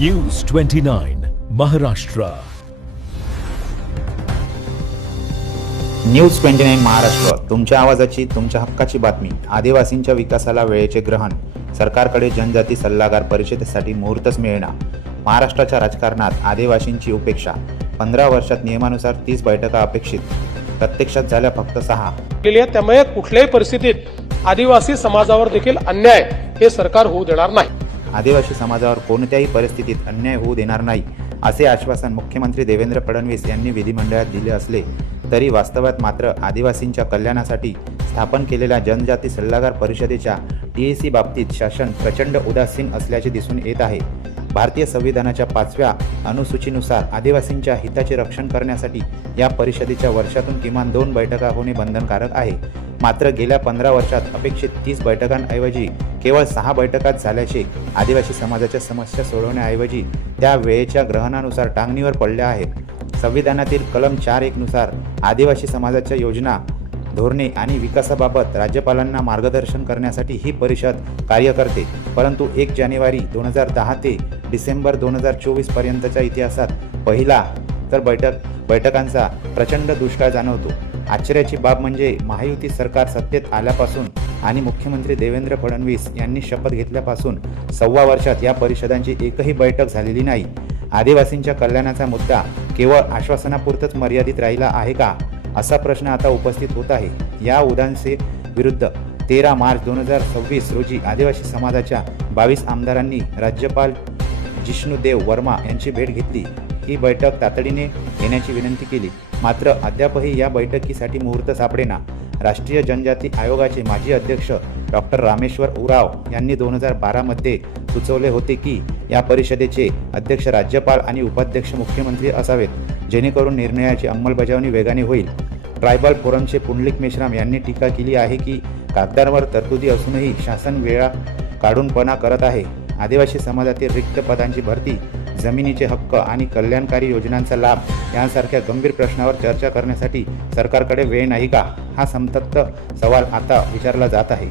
News 29 Maharashtra. News 29 Maharashtra, तुमच्या आवाजाची, तुमच्या हक्काची बातमी. आदिवासींच्या विकासाला वेळेचे ग्रहण. सरकारकडे जनजाती सल्लागार परिषदेसाठी मुहूर्तच मिळेना. महाराष्ट्राच्या राजकारणात आदिवासींची उपेक्षा. 15 वर्षात नियमानुसार 30 बैठका अपेक्षित, प्रत्यक्षात झाल्या फक्त 6. त्यामुळे कुठल्याही परिस्थितीत आदिवासी समाजावर देखील अन्याय हे सरकार होऊ देणार नाही. आदिवासी समाजावर कोणत्याही परिस्थितीत अन्याय होऊ देणार नाही असे आश्वासन मुख्यमंत्री देवेंद्र फडणवीस यांनी विधिमंडळात दिले असले तरी वास्तवात मात्र आदिवासींच्या कल्याणासाठी स्थापन केलेल्या जनजाती सल्लागार परिषदेच्या TAC बाबतीत शासन प्रचंड उदासीन असल्याचे दिसून येत आहे. भारतीय संविधानाच्या 5व्या अनुसूचीनुसार आदिवासींच्या हिताचे रक्षण करण्यासाठी या परिषदेच्या वर्षातून किमान 2 बैठका होणे बंधनकारक आहे. मात्र गेल्या 15 वर्षात अपेक्षित 30 बैठकांऐवजी केवळ 6 बैठकाच झाल्याचे आदिवासी समाजाच्या समस्या सोडवण्याऐवजी त्या वेळेच्या ग्रहणानुसार टांगणीवर पडल्या आहेत. संविधानातील कलम 4(1) नुसार आदिवासी समाजाच्या योजना, धोरणे आणि विकासाबाबत राज्यपालांना मार्गदर्शन करण्यासाठी ही परिषद कार्य करते. परंतु 1 जानेवारी 2010 ते डिसेंबर 2024 पर्यंतच्या इतिहासात पहिला तर बैठकांचा प्रचंड दुष्काळ जाणवतो. आश्चर्याची बाब म्हणजे महायुती सरकार सत्तेत आल्यापासून आणि मुख्यमंत्री देवेंद्र फडणवीस यांनी शपथ घेतल्यापासून 1.25 वर्षात या परिषदांची एकही बैठक झालेली नाही. आदिवासींच्या कल्याणाचा मुद्दा केवळ आश्वासनापुरतच मर्यादित राहिला आहे का, असा प्रश्न आता उपस्थित होत आहे. या उदासीनते विरुद्ध 13 मार्च 2026 रोजी आदिवासी समाजाच्या 22 आमदारांनी राज्यपाल जिष्णुदेव वर्मा यांची भेट घेतली. ही बैठक तातडीने घेण्याची विनंती केली. मात्र अद्यापही या बैठकीसाठी मुहूर्त सापडेना. राष्ट्रीय जनजाती आयोगाचे माजी अध्यक्ष डॉक्टर रामेश्वर उराव यांनी 2012 मध्ये सुचवले होते की या परिषदेचे अध्यक्ष राज्यपाल आणि उपाध्यक्ष मुख्यमंत्री असावेत, जेणेकरून निर्णयाची अंमलबजावणी वेगाने होईल. ट्रायबल फोरमचे पुंडलिक मेश्राम यांनी टीका केली आहे की कागदावर तरतुदी असूनही शासन वेळा काढूनपणा करत आहे. आदिवासी समाजातील रिक्त पदांची भरती, जमिनीचे हक्क आणि कल्याणकारी योजनांचा लाभ यांसारख्या गंभीर प्रश्नावर चर्चा करण्यासाठी सरकारकडे वेळ नाही का, हा संतप्त सवाल आता विचारला जात आहे.